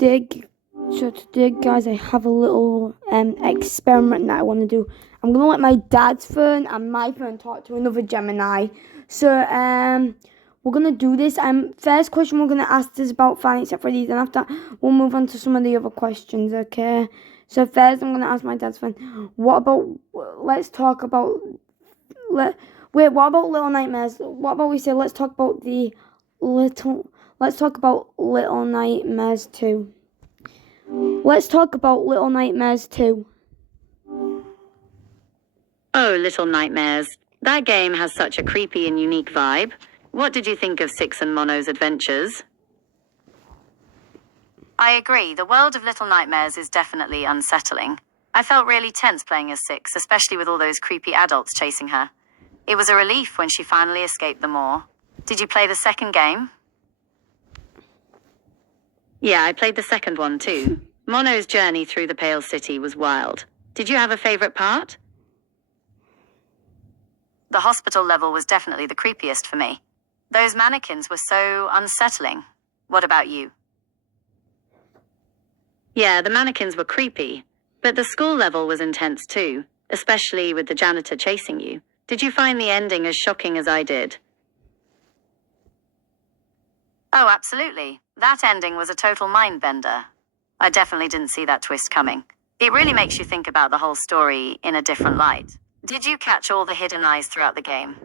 today, guys, I have a little experiment that I want to do. I'm gonna let my dad's phone and my phone talk to another Gemini. So we're gonna do this. First question we're gonna ask is about Five Nights at Freddy's, and after we'll move on to some of the other questions. Okay. So first, I'm gonna ask my dad's phone. What about? Let's talk about. What about Little Nightmares? What about we say? Let's talk about Let's talk about Little Nightmares 2. Let's talk about Little Nightmares 2. Oh, Little Nightmares. That game has such a creepy and unique vibe. What did you think of Six and Mono's adventures? I agree. The world of Little Nightmares is definitely unsettling. I felt really tense playing as Six, especially with all those creepy adults chasing her. It was a relief when she finally escaped them all. Did you play the second game? Yeah, I played the second one too. Mono's journey through the Pale City was wild. Did you have a favorite part? The hospital level was definitely the creepiest for me. Those mannequins were so unsettling. What about you? Yeah, the mannequins were creepy, but the school level was intense too, especially with the janitor chasing you. Did you find the ending as shocking as I did? Oh, absolutely. That ending was a total mind bender. I definitely didn't see that twist coming. It really makes you think about the whole story in a different light. Did you catch all the hidden eyes throughout the game?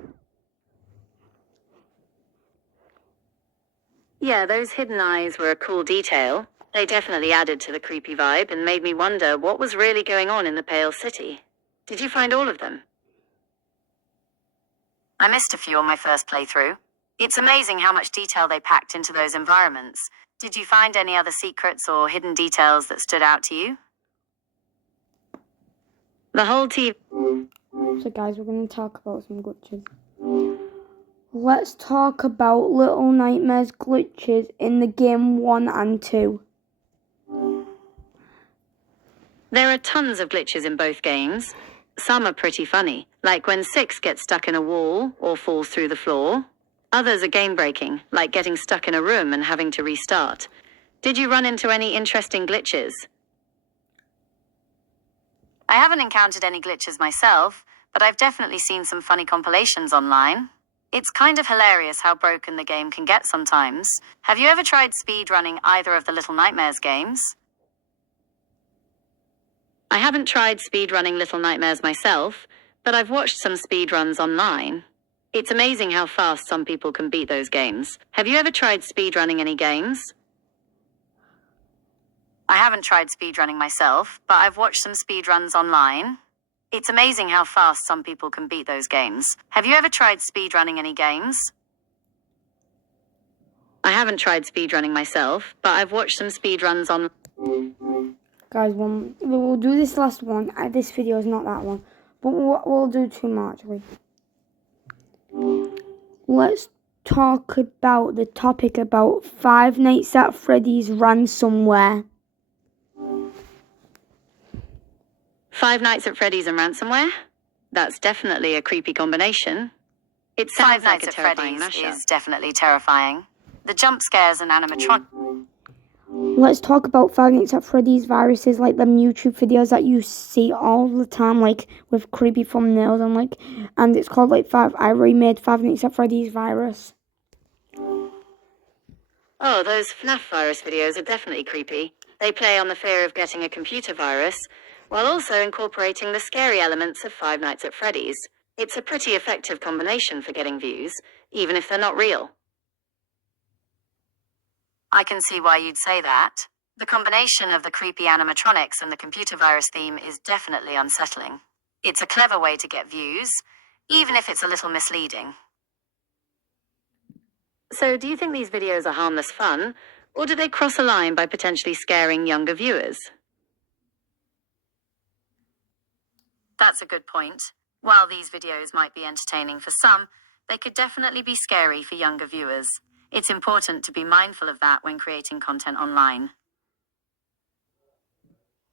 Yeah, those hidden eyes were a cool detail. They definitely added to the creepy vibe and made me wonder what was really going on in the Pale City. Did you find all of them? I missed a few on my first playthrough. It's amazing how much detail they packed into those environments. Did you find any other secrets or hidden details that stood out to you? The whole TV... So guys, we're going to talk about some glitches. Let's talk about Little Nightmares glitches in the game 1 and 2. There are tons of glitches in both games. Some are pretty funny, like when Six gets stuck in a wall or falls through the floor. Others are game-breaking, like getting stuck in a room and having to restart. Did you run into any interesting glitches? I haven't encountered any glitches myself, but I've definitely seen some funny compilations online. It's kind of hilarious how broken the game can get sometimes. Have you ever tried speedrunning either of the Little Nightmares games? I haven't tried speedrunning Little Nightmares myself, but I've watched some speedruns online. It's amazing how fast some people can beat those games. Have you ever tried speedrunning any games? I haven't tried speedrunning myself, but I've watched some speedruns online. It's amazing how fast some people can beat those games. Have you ever tried speedrunning any games? I haven't tried speedrunning myself, but I've watched some speedruns on... Guys, we'll do this last one. This video is not that long, but we'll do two more actually. Let's talk about the topic about Five Nights at Freddy's ransomware. Five Nights at Freddy's and ransomware? That's definitely a creepy combination. It sounds like a terrifying mashup. Five Nights at Freddy's is definitely terrifying. The jump scares and animatronics. Let's talk about Five Nights at Freddy's viruses, like them YouTube videos that you see all the time, like with creepy thumbnails and it's called I remade Five Nights at Freddy's virus. Oh, those FNAF virus videos are definitely creepy. They play on the fear of getting a computer virus, while also incorporating the scary elements of Five Nights at Freddy's. It's a pretty effective combination for getting views, even if they're not real. I can see why you'd say that. The combination of the creepy animatronics and the computer virus theme is definitely unsettling. It's a clever way to get views, even if it's a little misleading. So, do you think these videos are harmless fun, or do they cross a line by potentially scaring younger viewers? That's a good point. While these videos might be entertaining for some, they could definitely be scary for younger viewers. It's important to be mindful of that when creating content online.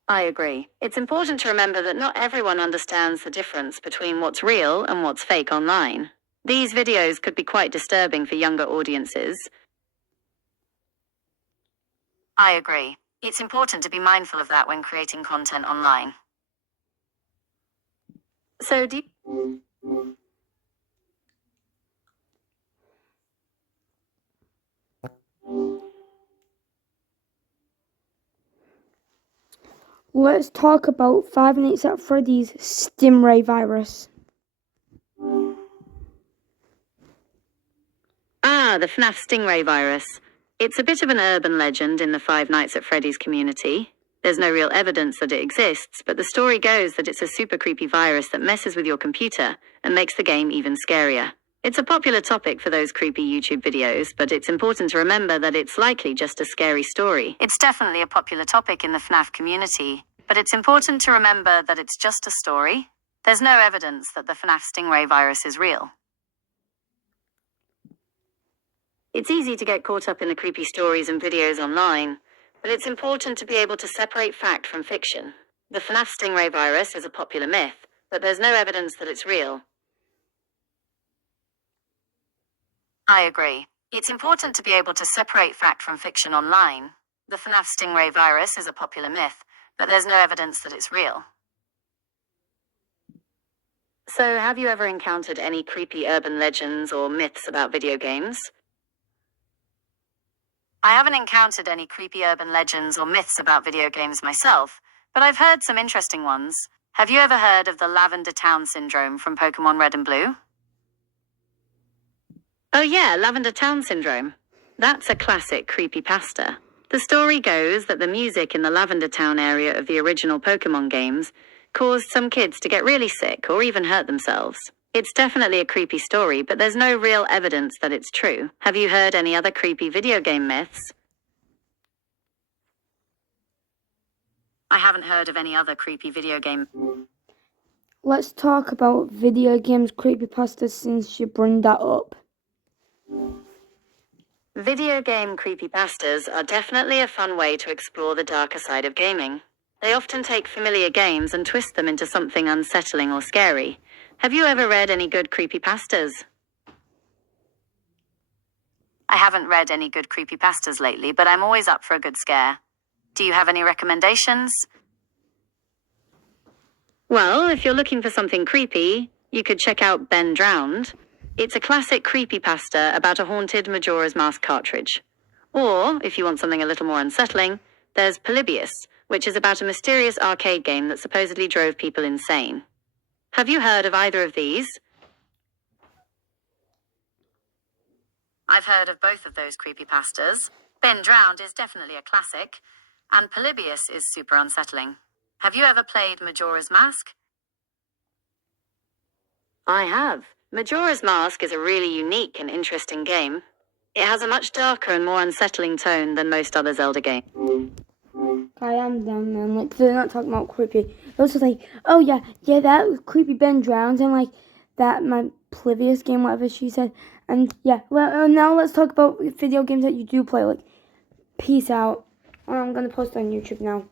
I agree. It's important to remember that not everyone understands the difference between what's real and what's fake online. These videos could be quite disturbing for younger audiences. I agree. It's important to be mindful of that when creating content online. So Let's talk about Five Nights at Freddy's Stingray virus. The FNAF Stingray virus. It's a bit of an urban legend in the Five Nights at Freddy's community. There's no real evidence that it exists, but the story goes that it's a super creepy virus that messes with your computer and makes the game even scarier. It's a popular topic for those creepy YouTube videos, but it's important to remember that it's likely just a scary story. It's definitely a popular topic in the FNAF community, but it's important to remember that it's just a story. There's no evidence that the FNAF Stingray virus is real. It's easy to get caught up in the creepy stories and videos online, but it's important to be able to separate fact from fiction. The FNAF Stingray virus is a popular myth, but there's no evidence that it's real. I agree. It's important to be able to separate fact from fiction online. The FNAF Stingray virus is a popular myth, but there's no evidence that it's real. So, have you ever encountered any creepy urban legends or myths about video games? I haven't encountered any creepy urban legends or myths about video games myself, but I've heard some interesting ones. Have you ever heard of the Lavender Town Syndrome from Pokemon Red and Blue? Oh yeah, Lavender Town Syndrome. That's a classic creepypasta. The story goes that the music in the Lavender Town area of the original Pokemon games caused some kids to get really sick or even hurt themselves. It's definitely a creepy story, but there's no real evidence that it's true. Have you heard any other creepy video game myths? I haven't heard of any other creepy video game. Let's talk about video games creepypastas since you bring that up. Video game creepypastas are definitely a fun way to explore the darker side of gaming. They often take familiar games and twist them into something unsettling or scary. Have you ever read any good creepypastas? I haven't read any good creepypastas lately, but I'm always up for a good scare. Do you have any recommendations? Well, if you're looking for something creepy, you could check out Ben Drowned. It's a classic creepypasta about a haunted Majora's Mask cartridge. Or, if you want something a little more unsettling, there's Polybius, which is about a mysterious arcade game that supposedly drove people insane. Have you heard of either of these? I've heard of both of those creepypastas. Ben Drowned is definitely a classic, and Polybius is super unsettling. Have you ever played Majora's Mask? I have. Majora's Mask is a really unique and interesting game. It has a much darker and more unsettling tone than most other Zelda games. I am done, man. Like, they're not talking about creepy. They're also like, oh yeah, that was creepy Ben Drowns, and like, that, my Polybius game, whatever she said. And yeah, well, now let's talk about video games that you do play. Like, peace out. I'm gonna post on YouTube now.